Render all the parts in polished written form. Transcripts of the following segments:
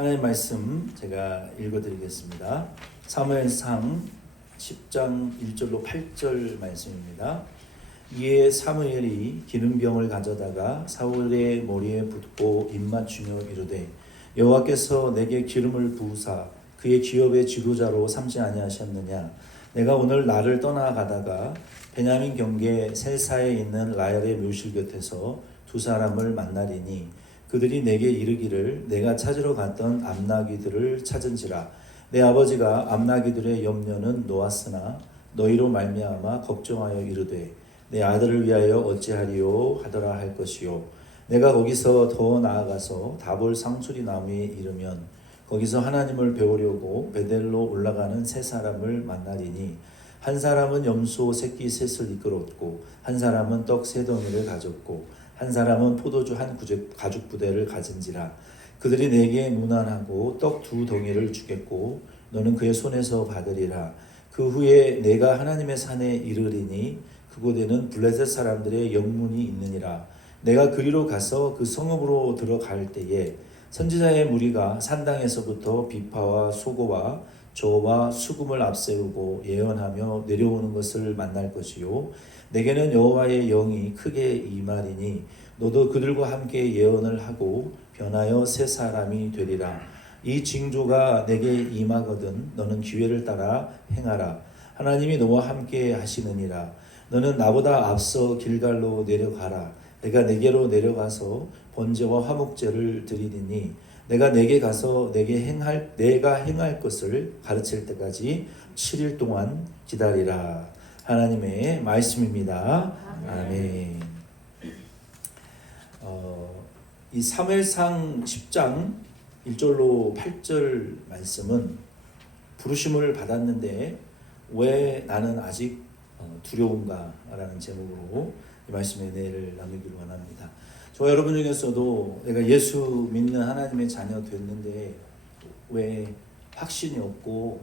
하나님 말씀 제가 읽어드리겠습니다. 사무엘상 10장 1절로 8절 말씀입니다. 이에 사무엘이 기름병을 가져다가 사울의 머리에 붓고 입맞추며 이르되 여호와께서 내게 기름을 부으사 그의 기업의 지도자로 삼지 아니하셨느냐. 내가 오늘 나를 떠나가다가 베냐민 경계 셀사에 있는 라헬의 묘실 곁에서 두 사람을 만나리니 그들이 내게 이르기를 내가 찾으러 갔던 암나귀들을 찾은지라. 내 아버지가 암나귀들의 염려는 놓았으나 너희로 말미암아 걱정하여 이르되 내 아들을 위하여 어찌하리요 하더라 할 것이요. 내가 거기서 더 나아가서 다볼 상수리 나무에 이르면 거기서 하나님을 배우려고 베델로 올라가는 세 사람을 만나리니 한 사람은 염소 새끼 셋을 이끌었고 한 사람은 떡 세 덩이를 가졌고 한 사람은 포도주 한 가죽 부대를 가진지라. 그들이 내게 문안하고 떡 두 덩이를 주겠고 너는 그의 손에서 받으리라. 그 후에 내가 하나님의 산에 이르리니 그곳에는 블레셋 사람들의 영문이 있느니라. 내가 그리로 가서 그 성읍으로 들어갈 때에 선지자의 무리가 산당에서부터 비파와 소고와 저와 수금을 앞세우고 예언하며 내려오는 것을 만날 것이요. 내게는 여호와의 영이 크게 임하리니 너도 그들과 함께 예언을 하고 변하여 새 사람이 되리라. 이 징조가 내게 임하거든 너는 기회를 따라 행하라. 하나님이 너와 함께 하시느니라. 너는 나보다 앞서 길갈로 내려가라. 내가 내게로 내려가서 번제와 화목제를 드리리니 내가 내게 가서 내가 행할 것을 가르칠 때까지 7일 동안 기다리라. 하나님의 말씀입니다. 아멘. 이 사무엘상 10장 1절로 8절 말씀은 부르심을 받았는데 왜 나는 아직 두려운가 라는 제목으로 이 말씀의 은혜를 나누기를 원합니다. 저와 여러분 중에서도 내가 예수 믿는 하나님의 자녀 됐는데 왜 확신이 없고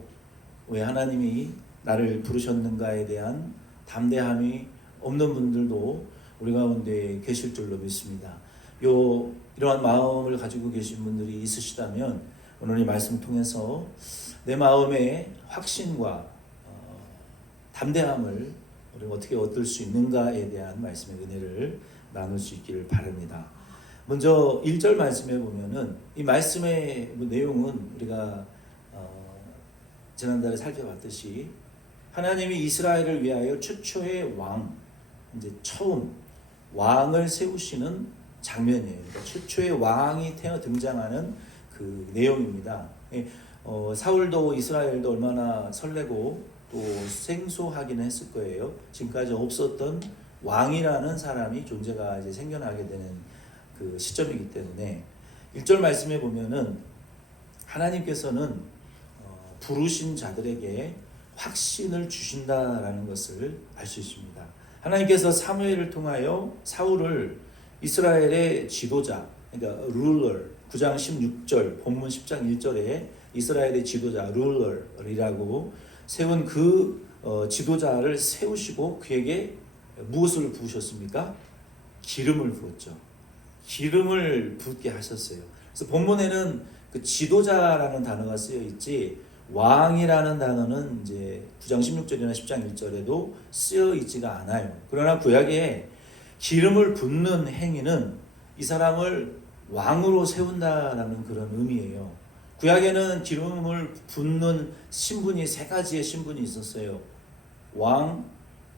왜 하나님이 나를 부르셨는가에 대한 담대함이 없는 분들도 우리 가운데 계실 줄로 믿습니다. 이러한 마음을 가지고 계신 분들이 있으시다면 오늘 이 말씀 통해서 내 마음의 확신과 담대함을 우리가 어떻게 얻을 수 있는가에 대한 말씀의 은혜를 나눌 수 있기를 바랍니다. 먼저 1절 말씀에 보면은 이 말씀의 내용은 우리가 지난달에 살펴봤듯이 하나님이 이스라엘을 위하여 최초의 왕, 이제 처음 왕을 세우시는 장면이에요. 그러니까 최초의 왕이 등장하는 그 내용입니다. 사울도 이스라엘도 얼마나 설레고 또 생소하기는 했을 거예요. 지금까지 없었던 왕이라는 사람이 존재가 이제 생겨나게 되는 그 시점이기 때문에 1절 말씀에 보면은 하나님께서는 부르신 자들에게 확신을 주신다라는 것을 알 수 있습니다. 하나님께서 사무엘을 통하여 사울을 이스라엘의 지도자, 그러니까 ruler, 9장 16절, 본문 10장 1절에 이스라엘의 지도자, ruler이라고 세운 그 지도자를 세우시고 그에게 무엇을 부으셨습니까? 기름을 부었죠. 기름을 붓게 하셨어요. 그래서 본문에는 그 지도자라는 단어가 쓰여 있지 왕이라는 단어는 이제 9장 16절이나 10장 1절에도 쓰여 있지가 않아요. 그러나 구약에 기름을 붓는 행위는 이 사람을 왕으로 세운다라는 그런 의미예요. 구약에는 기름을 붓는 신분이 세 가지의 신분이 있었어요. 왕,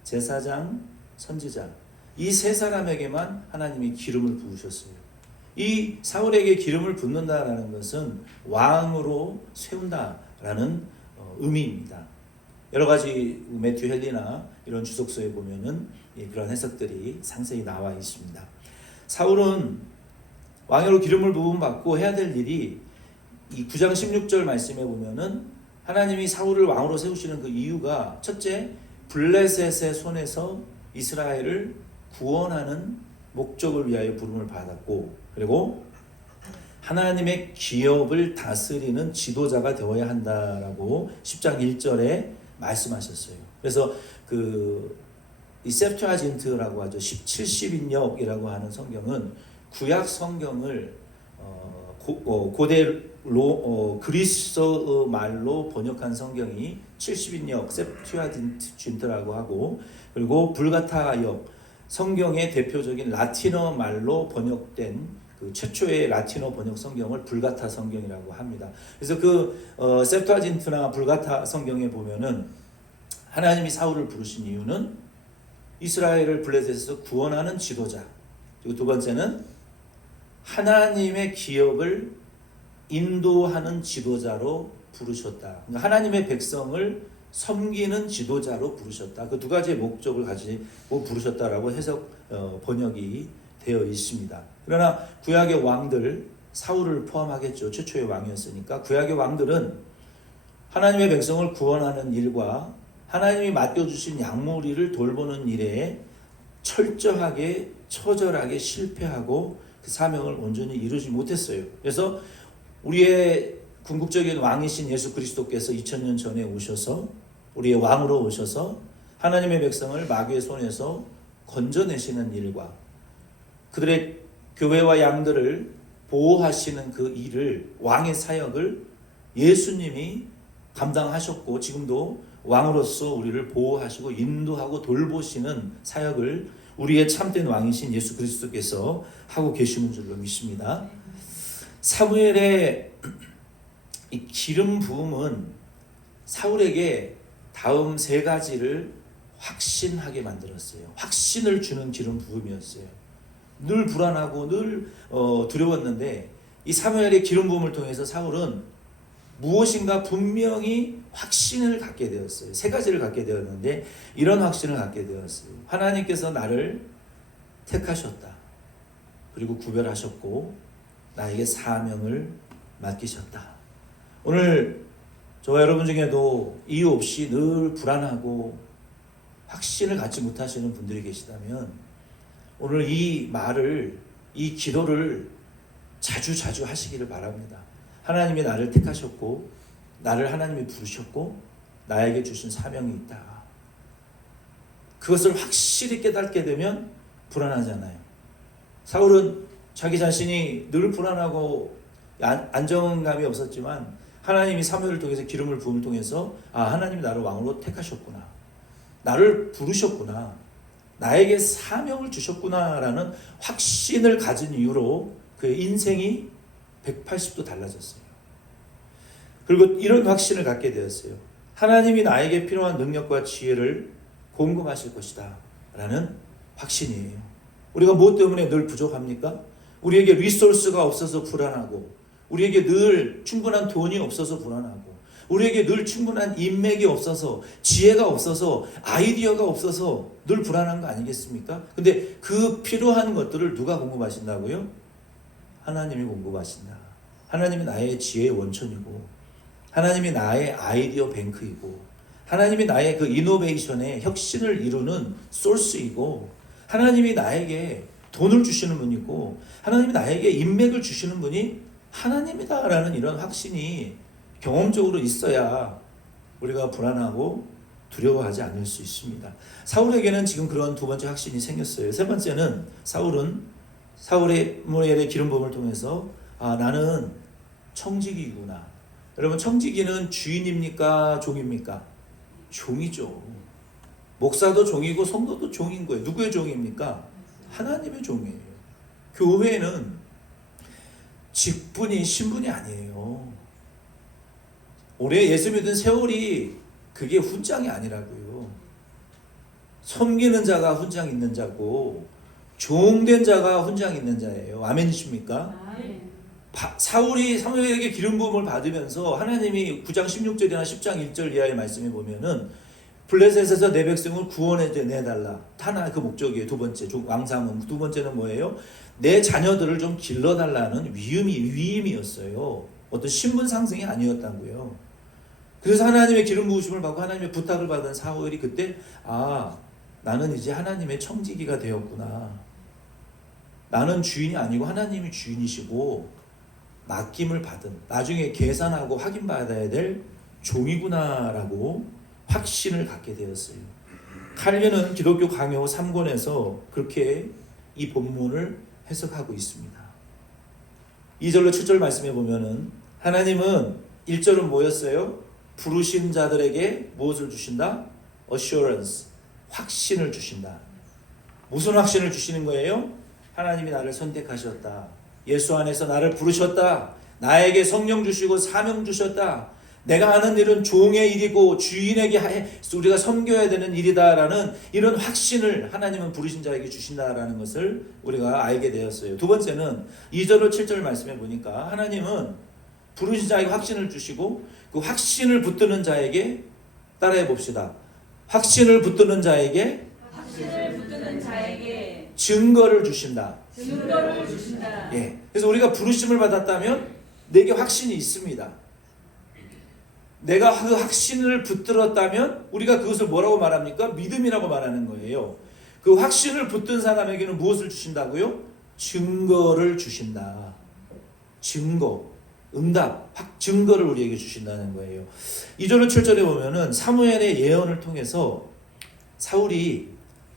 제사장, 선지자. 이 세 사람에게만 하나님이 기름을 부으셨어요. 이 사울에게 기름을 붓는다라는 것은 왕으로 세운다라는 의미입니다. 여러 가지 매튜 헬리나 이런 주석서에 보면은 그런 해석들이 상세히 나와 있습니다. 사울은 왕으로 기름을 부음 받고 해야 될 일이 이 9장 16절 말씀에 보면은 하나님이 사울을 왕으로 세우시는 그 이유가 첫째, 블레셋의 손에서 이스라엘을 구원하는 목적을 위하여 부름을 받았고, 그리고 하나님의 기업을 다스리는 지도자가 되어야 한다라고 10장 1절에 말씀하셨어요. 그래서 이 셉투아진트라고 하죠. 17, 10인역이라고 하는 성경은 구약 성경을 고대 그리스어 말로 번역한 성경이 70인역 셉투아진트라고 하고, 그리고 불가타역, 성경의 대표적인 라틴어 말로 번역된 그 최초의 라틴어 번역 성경을 불가타 성경이라고 합니다. 그래서 셉투아진트나 불가타 성경에 보면은 하나님이 사울을 부르신 이유는 이스라엘을 블레셋에서 구원하는 지도자, 그리고 두 번째는 하나님의 기업을 인도하는 지도자로 부르셨다. 그러니까 하나님의 백성을 섬기는 지도자로 부르셨다. 그 두 가지의 목적을 가지고 부르셨다라고 번역이 되어 있습니다. 그러나 구약의 왕들, 사울을 포함하겠죠. 최초의 왕이었으니까. 구약의 왕들은 하나님의 백성을 구원하는 일과 하나님이 맡겨주신 양무리를 돌보는 일에 철저하게 처절하게 실패하고 그 사명을 온전히 이루지 못했어요. 그래서 우리의 궁극적인 왕이신 예수 그리스도께서 2000년 전에 오셔서 우리의 왕으로 오셔서 하나님의 백성을 마귀의 손에서 건져내시는 일과 그들의 교회와 양들을 보호하시는 그 일을, 왕의 사역을 예수님이 감당하셨고 지금도 왕으로서 우리를 보호하시고 인도하고 돌보시는 사역을 우리의 참된 왕이신 예수 그리스도께서 하고 계시는 줄로 믿습니다. 사무엘의 이 기름 부음은 사울에게 다음 세 가지를 확신하게 만들었어요. 확신을 주는 기름 부음이었어요. 늘 불안하고 늘 두려웠는데 이 사무엘의 기름 부음을 통해서 사울은 무엇인가 분명히 확신을 갖게 되었어요. 세 가지를 갖게 되었는데 이런 확신을 갖게 되었어요. 하나님께서 나를 택하셨다. 그리고 구별하셨고 나에게 사명을 맡기셨다. 오늘 저와 여러분 중에도 이유 없이 늘 불안하고 확신을 갖지 못하시는 분들이 계시다면 오늘 이 말을, 이 기도를 자주 하시기를 바랍니다. 하나님이 나를 택하셨고 나를 하나님이 부르셨고 나에게 주신 사명이 있다. 그것을 확실히 깨닫게 되면 불안하잖아요. 사울은 자기 자신이 늘 불안하고 안정감이 없었지만 하나님이 사무엘을 통해서 기름을 부음을 통해서 하나님이 나를 왕으로 택하셨구나. 나를 부르셨구나. 나에게 사명을 주셨구나라는 확신을 가진 이유로 그의 인생이 180도 달라졌어요. 그리고 이런 확신을 갖게 되었어요. 하나님이 나에게 필요한 능력과 지혜를 공급하실 것이다 라는 확신이에요. 우리가 무엇 때문에 늘 부족합니까? 우리에게 리소스가 없어서 불안하고, 우리에게 늘 충분한 돈이 없어서 불안하고, 우리에게 늘 충분한 인맥이 없어서, 지혜가 없어서, 아이디어가 없어서 늘 불안한 거 아니겠습니까? 근데 그 필요한 것들을 누가 공급하신다고요? 하나님이 공급하신다. 하나님이 나의 지혜의 원천이고, 하나님이 나의 아이디어 뱅크이고, 하나님이 나의 그 이노베이션의 혁신을 이루는 소스이고, 하나님이 나에게 돈을 주시는 분이고, 하나님이 나에게 인맥을 주시는 분이 하나님이다라는 이런 확신이 경험적으로 있어야 우리가 불안하고 두려워하지 않을 수 있습니다. 사울에게는 지금 그런 두 번째 확신이 생겼어요. 세 번째는 사무엘의 기름 부음을 통해서 나는 청지기구나. 여러분, 청지기는 주인입니까? 종입니까? 종이죠. 목사도 종이고 성도도 종인 거예요. 누구의 종입니까? 하나님의 종이에요. 교회는 직분이 신분이 아니에요. 오래 예수 믿은 세월이 그게 훈장이 아니라고요. 섬기는 자가 훈장 있는 자고 종된 자가 훈장 있는 자예요. 아멘이십니까? 사울이 사무엘에게 기름 부음을 받으면서 하나님이 9장 16절이나 10장 1절 이하의 말씀에 보면은 블레셋에서 내 백성을 구원해 내달라. 하나 그 목적이에요. 두 번째 왕상은. 두 번째는 뭐예요? 내 자녀들을 좀 길러달라는 위임이었어요. 어떤 신분 상승이 아니었다고요. 그래서 하나님의 기름 부으심을 받고 하나님의 부탁을 받은 사무엘이 그때 나는 이제 하나님의 청지기가 되었구나. 나는 주인이 아니고 하나님이 주인이시고 맡김을 받은, 나중에 계산하고 확인받아야 될 종이구나라고 확신을 갖게 되었어요. 칼빈은 기독교 강요 3권에서 그렇게 이 본문을 해석하고 있습니다. 2절로 7절 말씀해 보면은 하나님은 1절은 뭐였어요? 부르신 자들에게 무엇을 주신다? assurance, 확신을 주신다. 무슨 확신을 주시는 거예요? 하나님이 나를 선택하셨다. 예수 안에서 나를 부르셨다. 나에게 성령 주시고 사명 주셨다. 내가 하는 일은 종의 일이고 주인에게 우리가 섬겨야 되는 일이다라는 이런 확신을 하나님은 부르신 자에게 주신다라는 것을 우리가 알게 되었어요. 두 번째는 2절로 7절 말씀해 보니까 하나님은 부르신 자에게 확신을 주시고 그 확신을 붙드는 자에게 따라해 봅시다. 확신을 붙드는 자에게 증거를 주신다. 증거를 주신다. 예. 그래서 우리가 부르심을 받았다면 내게 확신이 있습니다. 내가 그 확신을 붙들었다면 우리가 그것을 뭐라고 말합니까? 믿음이라고 말하는 거예요. 그 확신을 붙든 사람에게는 무엇을 주신다고요? 증거를 주신다. 증거, 응답, 증거를 우리에게 주신다는 거예요. 2절로 7절에 보면은 사무엘의 예언을 통해서 사울이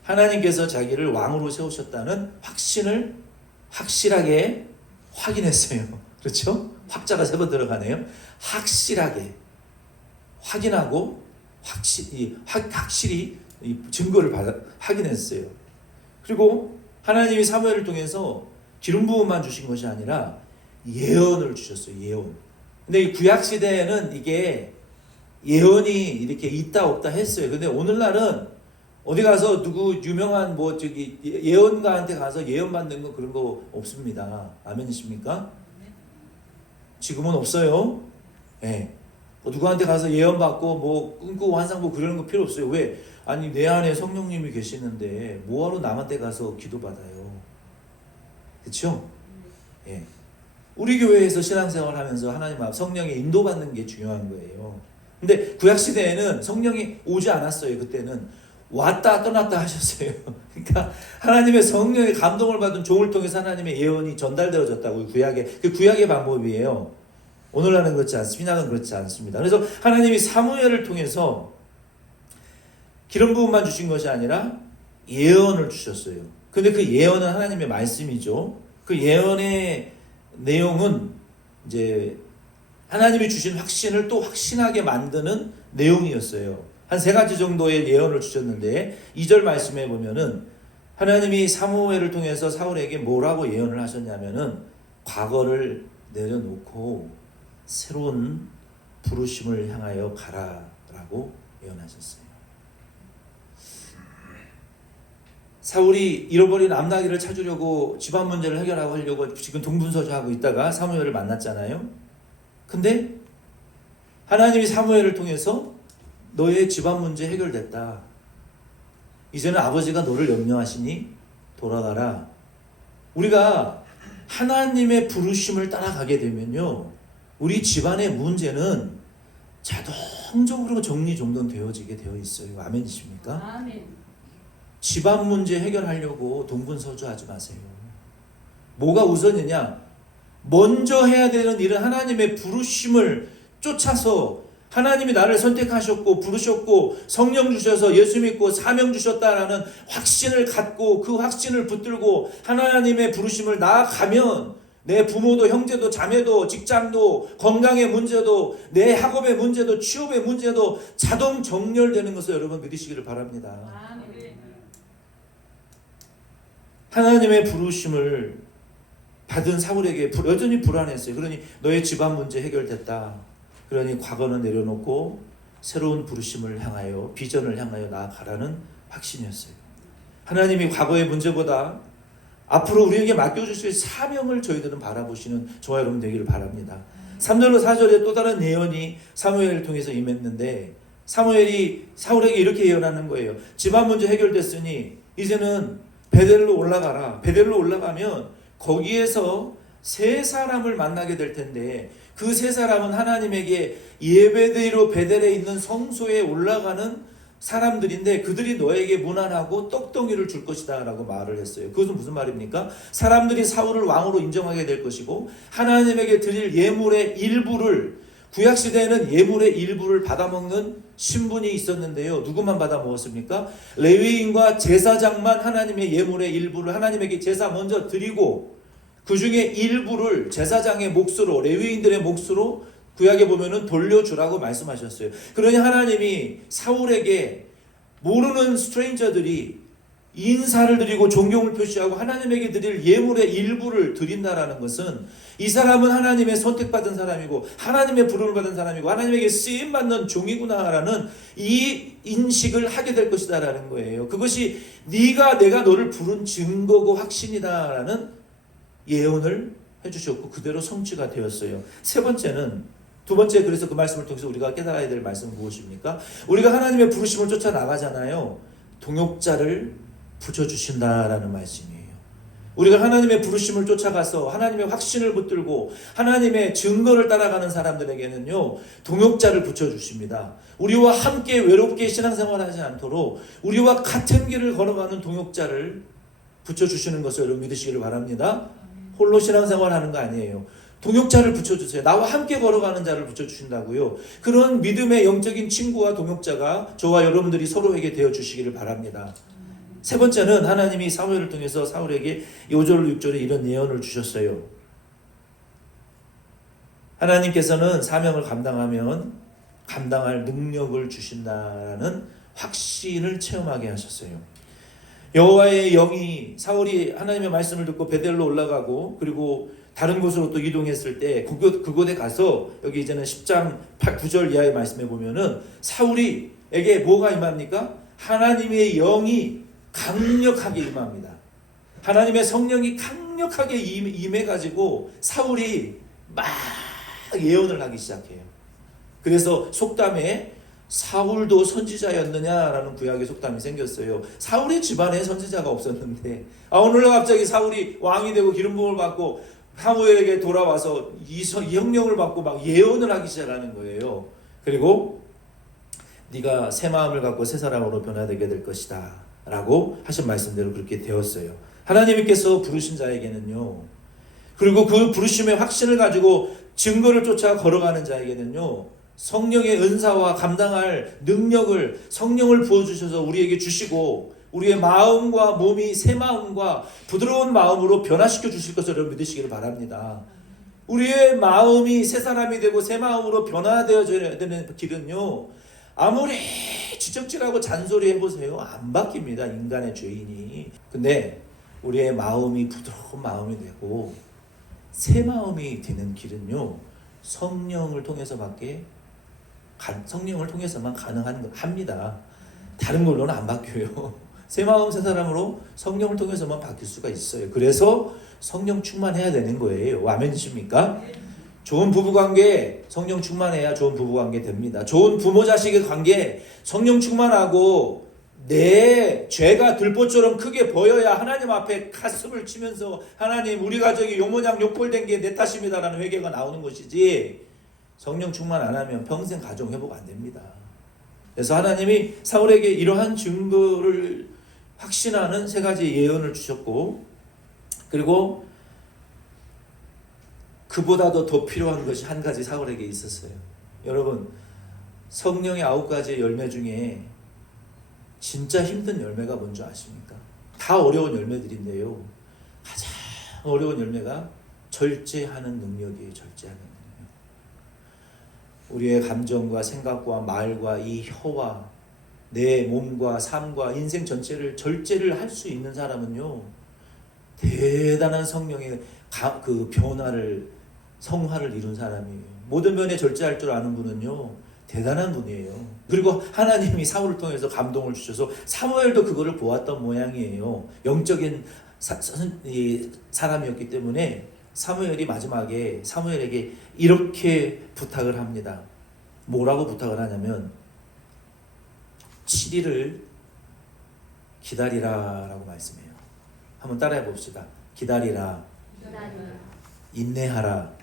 하나님께서 자기를 왕으로 세우셨다는 확신을 확실하게 확인했어요. 그렇죠? 확자가 세 번 들어가네요. 확실하게 확인하고 확실히 증거를 확인했어요. 그리고 하나님이 사무엘을 통해서 기름 부음만 주신 것이 아니라 예언을 주셨어요. 예언. 근데 이 구약 시대에는 이게 예언이 이렇게 있다 없다 했어요. 근데 오늘날은 어디 가서 누구 유명한 예언가한테 가서 예언 받는 거 그런 거 없습니다. 아멘이십니까? 지금은 없어요. 네. 누구한테 가서 예언 받고 꿈꾸고 환상 보고 그러는 거 필요 없어요. 왜? 아니 내 안에 성령님이 계시는데 뭐하러 남한테 가서 기도 받아요? 그렇죠? 예. 우리 교회에서 신앙생활 하면서 하나님 앞 성령의 인도받는 게 중요한 거예요. 근데 구약 시대에는 성령이 오지 않았어요. 그때는 왔다 떠났다 하셨어요. 그러니까 하나님의 성령의 감동을 받은 종을 통해서 하나님의 예언이 전달되어졌다고. 그 구약의 방법이에요. 오늘날은 그렇지 않습니다. 신약은 그렇지 않습니다. 그래서 하나님이 사무엘을 통해서 기름 부음만 주신 것이 아니라 예언을 주셨어요. 근데 그 예언은 하나님의 말씀이죠. 그 예언의 내용은 이제 하나님이 주신 확신을 또 확신하게 만드는 내용이었어요. 한 3가지 정도의 예언을 주셨는데 2절 말씀에 보면은 하나님이 사무엘을 통해서 사울에게 뭐라고 예언을 하셨냐면은 과거를 내려놓고 새로운 부르심을 향하여 가라라고 예언하셨어요. 사울이 잃어버린 암나귀를 찾으려고 집안 문제를 해결하려고 지금 동분서주하고 있다가 사무엘을 만났잖아요. 근데 하나님이 사무엘을 통해서 너의 집안 문제 해결됐다. 이제는 아버지가 너를 염려하시니 돌아가라. 우리가 하나님의 부르심을 따라가게 되면요, 우리 집안의 문제는 자동적으로 정리정돈되어지게 되어 있어요. 아멘이십니까? 아멘. 집안 문제 해결하려고 동분서주하지 마세요. 뭐가 우선이냐? 먼저 해야 되는 일은 하나님의 부르심을 쫓아서 하나님이 나를 선택하셨고 부르셨고 성령 주셔서 예수 믿고 사명 주셨다라는 확신을 갖고 그 확신을 붙들고 하나님의 부르심을 나아가면 내 부모도 형제도 자매도 직장도 건강의 문제도 내 학업의 문제도 취업의 문제도 자동 정렬되는 것을 여러분 믿으시기를 바랍니다. 아멘. 하나님의 부르심을 받은 사울에게 여전히 불안했어요. 그러니 너의 집안 문제 해결됐다. 그러니 과거는 내려놓고 새로운 부르심을 향하여 비전을 향하여 나아가라는 확신이었어요. 하나님이 과거의 문제보다 앞으로 우리에게 맡겨주실 사명을 저희들은 바라보시는 저와 여러분 되기를 바랍니다. 3절로 4절에 또 다른 예언이 사무엘을 통해서 임했는데 사무엘이 사울에게 이렇게 예언하는 거예요. 집안 문제 해결됐으니 이제는 베델로 올라가라. 베델로 올라가면 거기에서 세 사람을 만나게 될 텐데 그 세 사람은 하나님에게 예배드리러 베델에 있는 성소에 올라가는 사람들인데 그들이 너에게 문안하고 떡덩이를 줄 것이다 라고 말을 했어요. 그것은 무슨 말입니까? 사람들이 사울을 왕으로 인정하게 될 것이고 하나님에게 드릴 예물의 일부를, 구약시대에는 예물의 일부를 받아먹는 신분이 있었는데요. 누구만 받아먹었습니까? 레위인과 제사장만 하나님의 예물의 일부를 하나님에게 제사 먼저 드리고 그 중에 일부를 제사장의 몫으로, 레위인들의 몫으로 구약에 보면은 돌려주라고 말씀하셨어요. 그러니 하나님이 사울에게 모르는 스트레인저들이 인사를 드리고 존경을 표시하고 하나님에게 드릴 예물의 일부를 드린다라는 것은 이 사람은 하나님의 선택받은 사람이고 하나님의 부름을 받은 사람이고 하나님에게 쓰임받는 종이구나라는 이 인식을 하게 될 것이다라는 거예요. 그것이 내가 너를 부른 증거고 확신이다라는 예언을 해주셨고 그대로 성취가 되었어요. 두 번째 그래서 그 말씀을 통해서 우리가 깨달아야 될 말씀은 무엇입니까? 우리가 하나님의 부르심을 쫓아 나가잖아요. 동역자를 붙여주신다라는 말씀이에요. 우리가 하나님의 부르심을 쫓아가서 하나님의 확신을 붙들고 하나님의 증거를 따라가는 사람들에게는요, 동역자를 붙여주십니다. 우리와 함께 외롭게 신앙생활하지 않도록 우리와 같은 길을 걸어가는 동역자를 붙여주시는 것을 여러분 믿으시기를 바랍니다. 홀로 신앙생활하는 거 아니에요. 동역자를 붙여주세요. 나와 함께 걸어가는 자를 붙여주신다고요. 그런 믿음의 영적인 친구와 동역자가 저와 여러분들이 서로에게 되어주시기를 바랍니다. 세 번째는 하나님이 사무엘을 통해서 사울에게 5절 6절에 이런 예언을 주셨어요. 하나님께서는 사명을 감당하면 감당할 능력을 주신다는 확신을 체험하게 하셨어요. 여호와의 영이 사울이 하나님의 말씀을 듣고 베델로 올라가고 그리고 다른 곳으로 또 이동했을 때 그곳에 가서 여기 이제는 10장 9절 이하의 말씀에 보면은 사울이에게 뭐가 임합니까? 하나님의 영이 강력하게 임합니다. 하나님의 성령이 강력하게 임해가지고 사울이 막 예언을 하기 시작해요. 그래서 속담에 사울도 선지자였느냐라는 구약의 속담이 생겼어요. 사울의 집안에 선지자가 없었는데 오늘날 갑자기 사울이 왕이 되고 기름 부음을 받고 사무엘에게 돌아와서 이 형령을 받고 막 예언을 하기 시작하는 거예요. 그리고 네가 새 마음을 갖고 새 사람으로 변화되게 될 것이다 라고 하신 말씀대로 그렇게 되었어요. 하나님께서 부르신 자에게는요, 그리고 그 부르심의 확신을 가지고 증거를 쫓아 걸어가는 자에게는요, 성령의 은사와 감당할 능력을 성령을 부어주셔서 우리에게 주시고 우리의 마음과 몸이 새 마음과 부드러운 마음으로 변화시켜 주실 것을 여러분 믿으시기를 바랍니다. 우리의 마음이 새 사람이 되고 새 마음으로 변화되어져야 되는 길은요, 아무리 지적질하고 잔소리 해보세요, 안 바뀝니다. 인간의 죄인이. 근데 우리의 마음이 부드러운 마음이 되고 새 마음이 되는 길은요, 성령을 통해서만 가능합니다. 다른 걸로는 안 바뀌어요. 새 마음 새 사람으로 성령을 통해서만 바뀔 수가 있어요. 그래서 성령 충만해야 되는 거예요. 아멘이십니까? 좋은 부부관계 성령 충만해야 좋은 부부관계 됩니다. 좋은 부모 자식의 관계 성령 충만하고 내 죄가 들보처럼 크게 보여야 하나님 앞에 가슴을 치면서 하나님 우리 가족이 요모양 욕벌된 게 내 탓입니다라는 회개가 나오는 것이지, 성령 충만 안 하면 평생 가정 회복 안 됩니다. 그래서 하나님이 사울에게 이러한 증거를 확신하는 세 가지 예언을 주셨고, 그리고 그보다도 더 필요한 것이 한 가지 사울에게 있었어요. 여러분, 성령의 9가지 열매 중에 진짜 힘든 열매가 뭔지 아십니까? 다 어려운 열매들인데요, 가장 어려운 열매가 절제하는 능력이에요. 절제하는 능력. 우리의 감정과 생각과 말과 이 혀와 내 몸과 삶과 인생 전체를 절제를 할 수 있는 사람은요, 대단한 성령의 그 성화를 이룬 사람이에요. 모든 면에 절제할 줄 아는 분은요, 대단한 분이에요. 그리고 하나님이 사울을 통해서 감동을 주셔서 사무엘도 그거를 보았던 모양이에요. 영적인 사람이었기 때문에 사무엘이 마지막에 사무엘에게 이렇게 부탁을 합니다. 뭐라고 부탁을 하냐면 7일을 기다리라 라고 말씀해요. 한번 따라해 봅시다. 기다리라. 인내하라.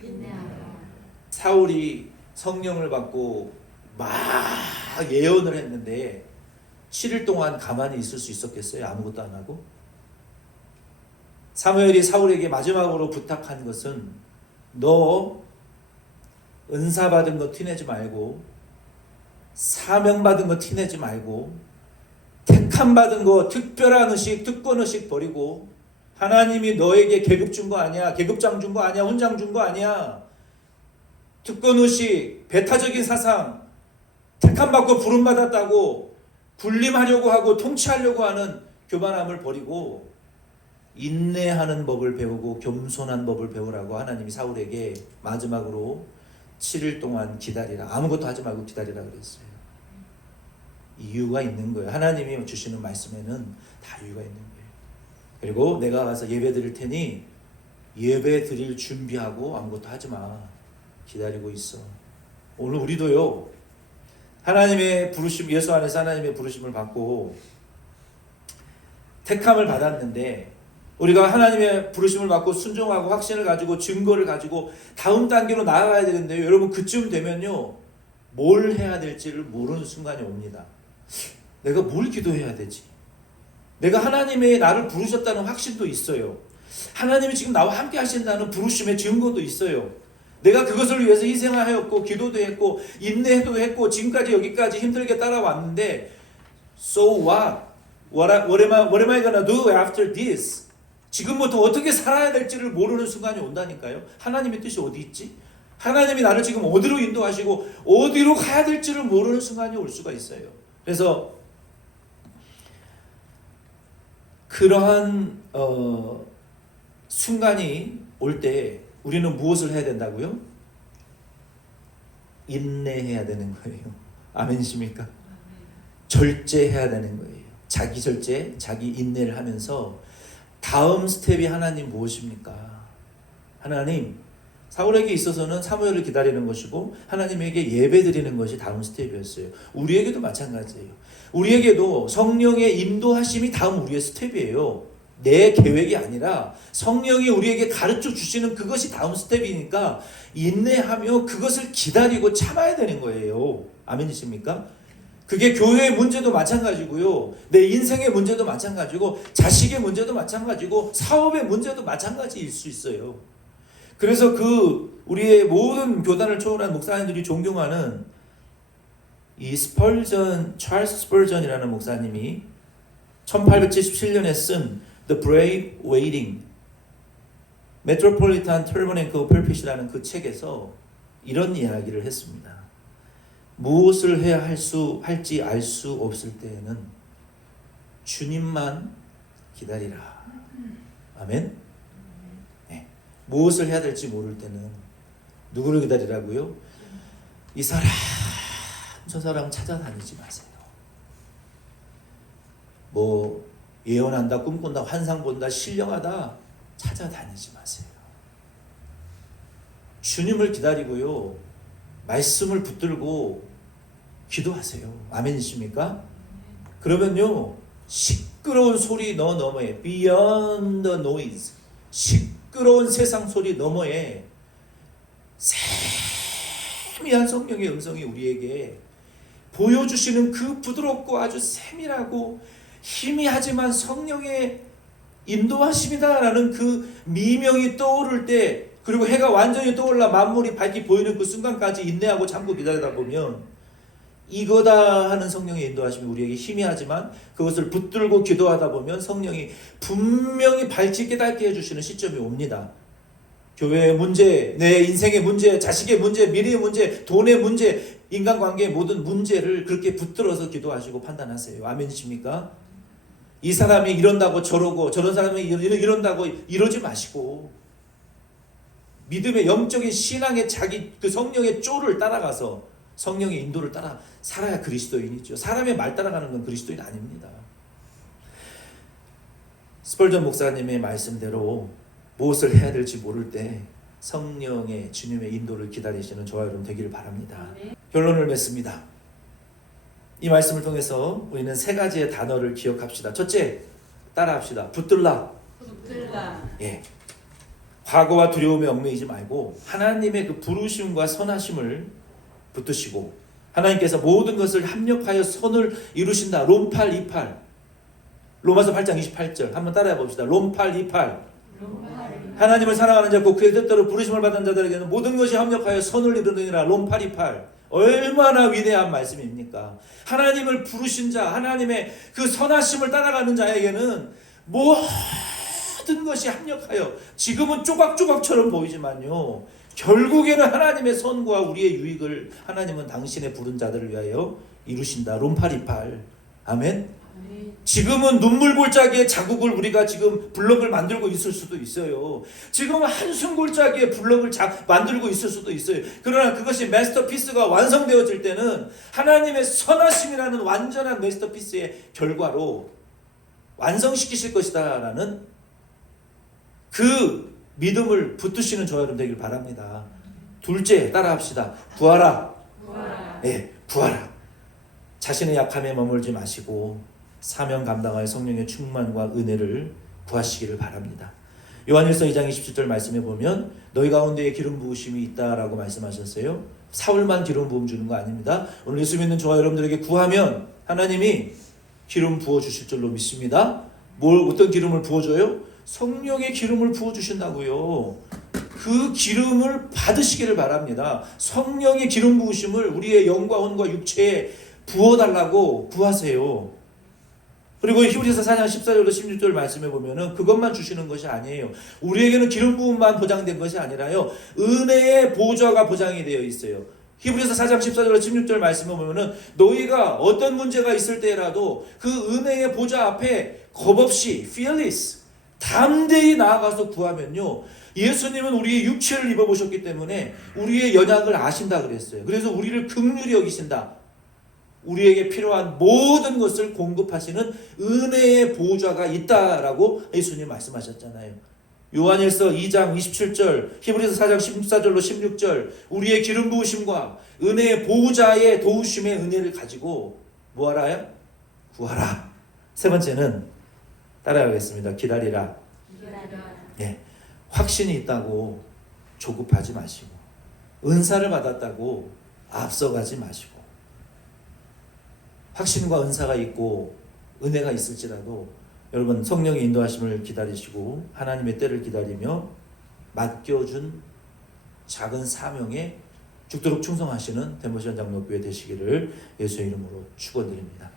사울이 성령을 받고 막 예언을 했는데 7일 동안 가만히 있을 수 있었겠어요? 아무것도 안 하고? 사무엘이 사울에게 마지막으로 부탁한 것은 너 은사 받은 거 티내지 말고, 사명 받은 거 티내지 말고, 택함 받은 거 특별한 의식, 특권 의식 버리고 하나님이 너에게 계급 준 거 아니야. 계급장 준 거 아니야. 훈장 준 거 아니야. 특권의식, 배타적인 사상, 택함받고 부름받았다고 군림하려고 하고 통치하려고 하는 교만함을 버리고 인내하는 법을 배우고 겸손한 법을 배우라고 하나님이 사울에게 마지막으로 7일 동안 기다리라. 아무것도 하지 말고 기다리라 그랬어요. 이유가 있는 거예요. 하나님이 주시는 말씀에는 다 이유가 있는 거예요. 그리고 내가 가서 예배 드릴 테니 예배 드릴 준비하고 아무것도 하지 마. 기다리고 있어. 오늘 우리도요. 하나님의 부르심, 예수 안에서 하나님의 부르심을 받고 택함을 받았는데 우리가 하나님의 부르심을 받고 순종하고 확신을 가지고 증거를 가지고 다음 단계로 나아가야 되는데요. 여러분 그쯤 되면요. 뭘 해야 될지를 모르는 순간이 옵니다. 내가 뭘 기도해야 되지? 내가 하나님의 나를 부르셨다는 확신도 있어요. 하나님이 지금 나와 함께 하신다는 부르심의 증거도 있어요. 내가 그것을 위해서 희생하였고 기도도 했고 인내도 했고 지금까지 여기까지 힘들게 따라왔는데 So what? What am I gonna do after this? 지금부터 어떻게 살아야 될지를 모르는 순간이 온다니까요. 하나님의 뜻이 어디 있지? 하나님이 나를 지금 어디로 인도하시고 어디로 가야 될지를 모르는 순간이 올 수가 있어요. 그래서 그러한 순간이 올 때 우리는 무엇을 해야 된다고요? 인내해야 되는 거예요. 아멘이십니까? 절제해야 되는 거예요. 자기 절제, 자기 인내를 하면서 다음 스텝이 하나님 무엇입니까? 하나님, 사울에게 있어서는 사무엘을 기다리는 것이고 하나님에게 예배드리는 것이 다음 스텝이었어요. 우리에게도 마찬가지예요. 우리에게도 성령의 인도하심이 다음 우리의 스텝이에요. 내 계획이 아니라 성령이 우리에게 가르쳐 주시는 그것이 다음 스텝이니까 인내하며 그것을 기다리고 참아야 되는 거예요. 아멘이십니까? 그게 교회의 문제도 마찬가지고요. 내 인생의 문제도 마찬가지고 자식의 문제도 마찬가지고 사업의 문제도 마찬가지일 수 있어요. 그래서 우리의 모든 교단을 초월한 목사님들이 존경하는 이 찰스 스펄전이라는 목사님이 1877년에 쓴 The Brave Waiting, Metropolitan Tabernacle Pulpit이라는 그 책에서 이런 이야기를 했습니다. 무엇을 해야 할지 알 수 없을 때에는 주님만 기다리라. 아멘. 네. 무엇을 해야 될지 모를 때는 누구를 기다리라고요? 이 사람 저 사람 찾아다니지 마세요. 뭐 예언한다, 꿈꾼다, 환상 본다, 신령하다 찾아다니지 마세요. 주님을 기다리고요. 말씀을 붙들고 기도하세요. 아멘이십니까? 그러면요. 시끄러운 소리 너머에 beyond the noise, 시끄러운 세상 소리 너머에 세미한 성령의 음성이 우리에게 보여주시는 그 부드럽고 아주 세밀하고 희미하지만 성령의 인도하심이다라는 그 미명이 떠오를 때, 그리고 해가 완전히 떠올라 만물이 밝게 보이는 그 순간까지 인내하고 참고 기다리다 보면 이거다 하는 성령의 인도하심이 우리에게 희미하지만 그것을 붙들고 기도하다 보면 성령이 분명히 밝히 깨닫게 해주시는 시점이 옵니다. 교회의 문제, 내 인생의 문제, 자식의 문제, 미래의 문제, 돈의 문제, 인간관계의 모든 문제를 그렇게 붙들어서 기도하시고 판단하세요. 아멘이십니까? 이 사람이 이런다고 저러고 저런 사람이 이런다고 이러지 마시고 믿음의 영적인 신앙의 자기 그 성령의 쪼를 따라가서 성령의 인도를 따라 살아야 그리스도인이죠. 사람의 말 따라가는 건 그리스도인 아닙니다. 스펄전 목사님의 말씀대로 무엇을 해야 될지 모를 때 성령의 주님의 인도를 기다리시는 저와 여러분 되기를 바랍니다. 결론을 맺습니다. 이 말씀을 통해서 우리는 세 가지의 단어를 기억합시다. 첫째, 따라합시다. 붙들라. 예. 과거와 두려움에 얽매이지 말고 하나님의 그 부르심과 선하심을 붙드시고 하나님께서 모든 것을 합력하여 선을 이루신다. 롬8 28. 로마서 8장 28절 한번 따라해 봅시다. 롬8 28. 하나님을 사랑하는 자고 그의 뜻대로 부르심을 받은 자들에게는 모든 것이 합력하여 선을 이루느니라. 롬8 28. 얼마나 위대한 말씀입니까? 하나님을 부르신 자, 하나님의 그 선하심을 따라가는 자에게는 모든 모든 것이 합력하여 지금은 조각조각처럼 보이지만요, 결국에는 하나님의 선과 우리의 유익을 하나님은 당신의 부른 자들을 위하여 이루신다. 롬8 28. 아멘. 지금은 눈물골짜기의 자국을 우리가 지금 블럭을 만들고 있을 수도 있어요. 지금은 한숨골짜기의 블럭을 만들고 있을 수도 있어요. 그러나 그것이 마스터피스가 완성되어질 때는 하나님의 선하심이라는 완전한 마스터피스의 결과로 완성시키실 것이다 라는 그 믿음을 붙드시는 저와 여러분 되길 바랍니다. 둘째, 따라합시다. 구하라. 예, 구하라. 자신의 약함에 머물지 마시고 사명 감당할 성령의 충만과 은혜를 구하시기를 바랍니다. 요한일서 2장 27절 말씀에 보면 너희 가운데에 기름 부으심이 있다라고 말씀하셨어요. 사울만 기름 부음 주는 거 아닙니다. 오늘 예수 믿는 저와 여러분들에게 구하면 하나님이 기름 부어 주실 줄로 믿습니다. 어떤 기름을 부어줘요? 성령의 기름을 부어주신다고요. 그 기름을 받으시기를 바랍니다. 성령의 기름 부으심을 우리의 영과 혼과 육체에 부어달라고 구하세요. 그리고 히브리서 4장 14절로 16절 말씀해 보면은 그것만 주시는 것이 아니에요. 우리에게는 기름 부음만 보장된 것이 아니라요, 은혜의 보좌가 보장이 되어 있어요. 히브리서 4장 14절로 16절 말씀을 보면은 너희가 어떤 문제가 있을 때라도 그 은혜의 보좌 앞에 겁없이 fearless 담대히 나아가서 구하면요, 예수님은 우리의 육체를 입어보셨기 때문에 우리의 연약을 아신다 그랬어요. 그래서 우리를 긍휼히 여기신다. 우리에게 필요한 모든 것을 공급하시는 은혜의 보좌가 있다라고 예수님 말씀하셨잖아요. 요한일서 2장 27절, 히브리서 4장 14절로 16절, 우리의 기름 부으심과 은혜의 보좌의 도우심의 은혜를 가지고 뭐하라요? 구하라. 세 번째는 따라가겠습니다. 기다리라. 예, 확신이 있다고 조급하지 마시고, 은사를 받았다고 앞서가지 마시고, 확신과 은사가 있고 은혜가 있을지라도 여러분 성령의 인도하심을 기다리시고 하나님의 때를 기다리며 맡겨준 작은 사명에 죽도록 충성하시는 대모시원 장로교회 되시기를 예수의 이름으로 축원드립니다.